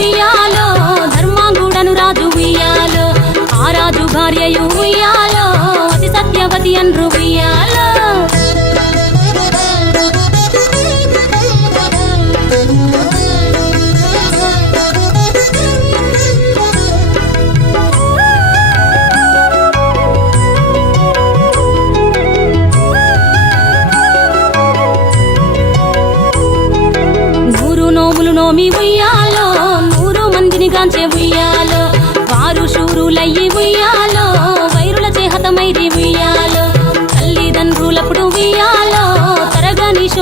ఉయ్యాలో ధర్మాంగుడను రాజు ఉయ్యాలో ఆ రాజు భార్యయు ఉయ్యాలో అతి సత్యవతి అన్రు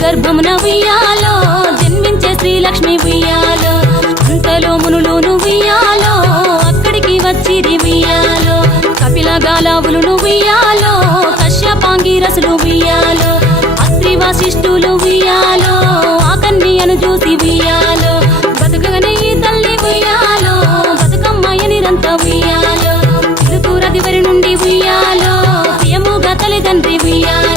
గర్భమున ఉయ్యాలో జన్మించే శ్రీలక్ష్మి ఉయ్యాలో అంతలో మునులోను ఉయ్యాలో అక్కడికి వచ్చిది ఉయ్యాలో కపిల గాలావులను ఉయ్యాలో కశ్యపాంగి రసులు ఉయ్యాలో అస్త్రి వాసిష్ఠులు ఉయ్యాలో ఆ అను చూసి ఉయ్యాలో బతుకగనే ఈ తల్లి ఉయ్యాలో బతుకమ్మ ఎనిరంత ఉయ్యాలో తిరుతూరదివరి నుండి ఉయ్యాలో ప్రియముగా తల్లిదండ్రి ఉయ్యాలో.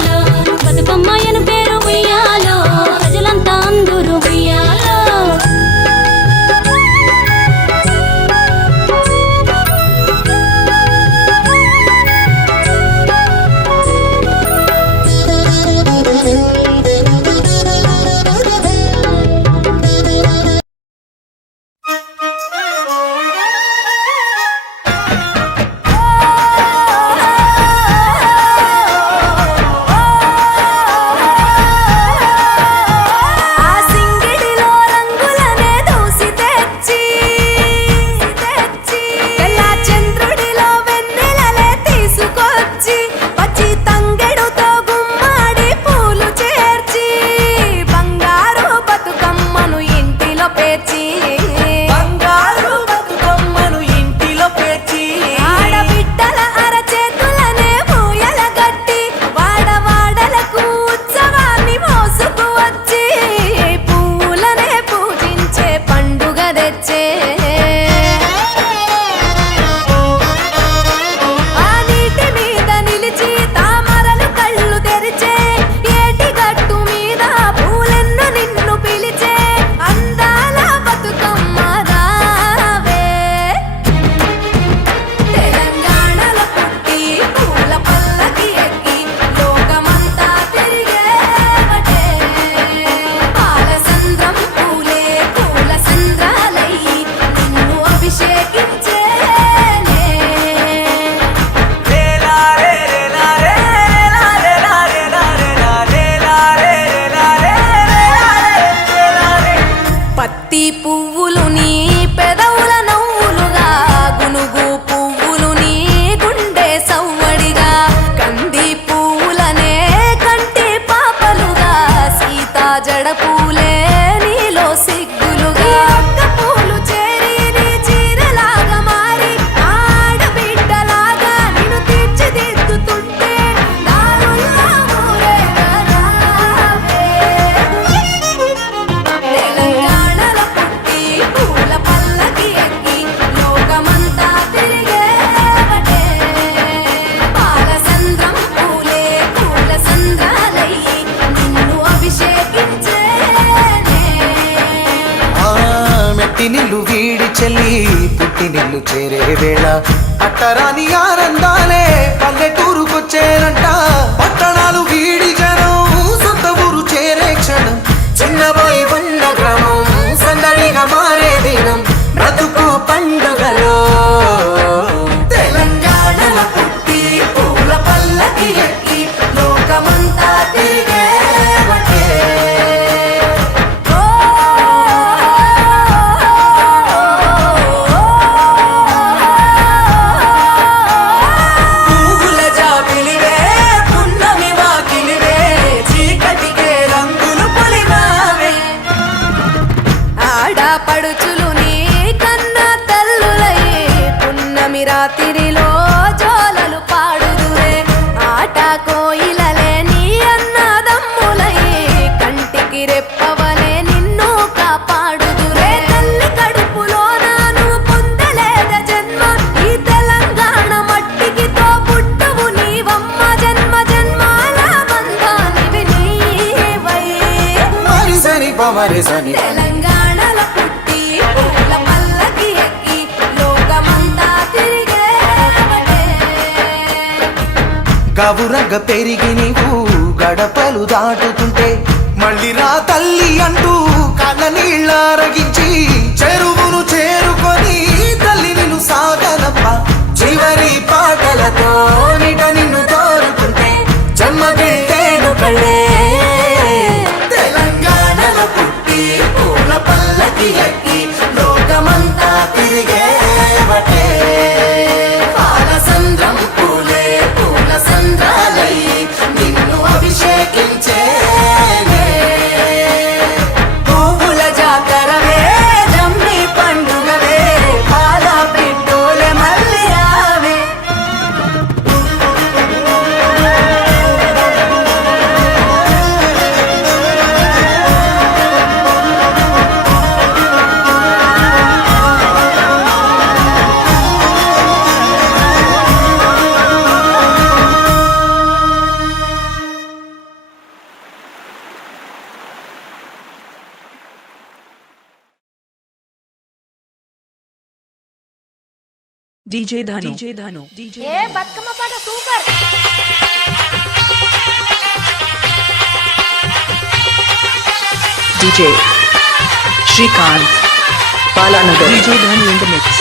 నిన్ను చేరే వేళ అట్టరాని ఆ సని తెలంగాణలో పుట్టి పూల పల్లకి ఎక్కి లోకమంతా తిరిగేవటే గవురగ పెరిగి నీవు గడపలు దాటుతుంటే మళ్ళీ రా తల్లి అంటూ కళ్ళ నీళ్ళారగించి చెరువును చేరుకొని తల్లి నిన్ను సాగనప్ప చివరి పాటలతో నిట నిన్ను తోరుకుంటే జన్మకెళ్ళేను కళ్ళే పూల डीजे धनो। डीजे धनो। डीजे એ બદકમો પાડો શું કર DJ Shrikant Pala Nagar DJ Dhano in the mix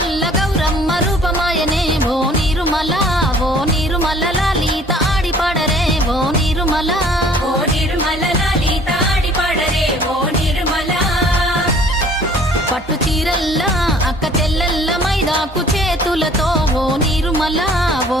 కొమ్ముల్ల Gauramma రూపమాయనే ఓ నీరుమల. ఓ నీరుమల లలిత ఆడి పడరే ఓ నీరుమల. ఓ నిర్మల లలిత ఓ నిర్మల. పట్టు చీరల్లా అక్క చెల్లెల్ల మైదాకు చేతులతో ఓ నీరుమల. ఓ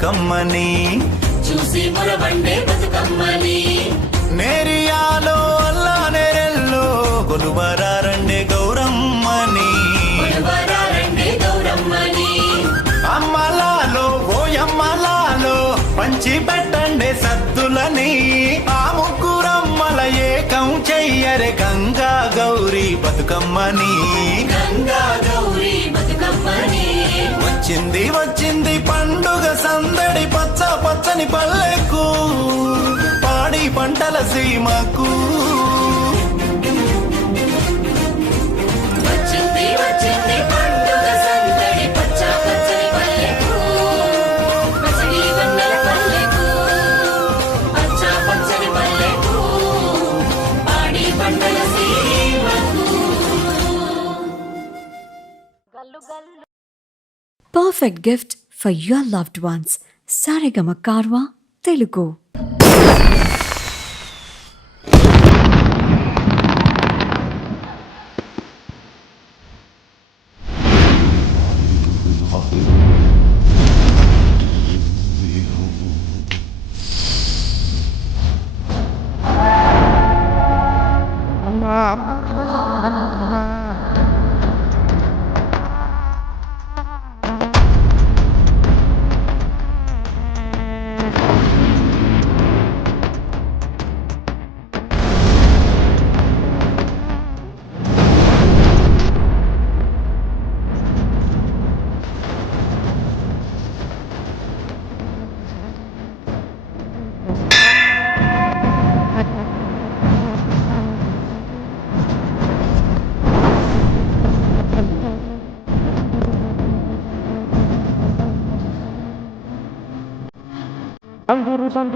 బతుకమ్మని. చూసి మురబండే బతుకమ్మని. నేరియాలో అల్లా నేరెల్లో కొలువరారండే గౌరమ్మని. అమ్మలాలో ఓయమ్మలాలో పంచి పెట్టండే సద్దులని ఆ ముగ్గురమ్మల ఏకం చెయ్యరే గంగా గౌరీ బతుకమ్మని. గంగా గౌరీ బతుకమ్మని. వచ్చింది పచ్చ పచ్చని పల్లెకు పాడి పంటల సీమకు. Perfect gift for your loved ones. Saregama Carvaan Telugu. 안 부르던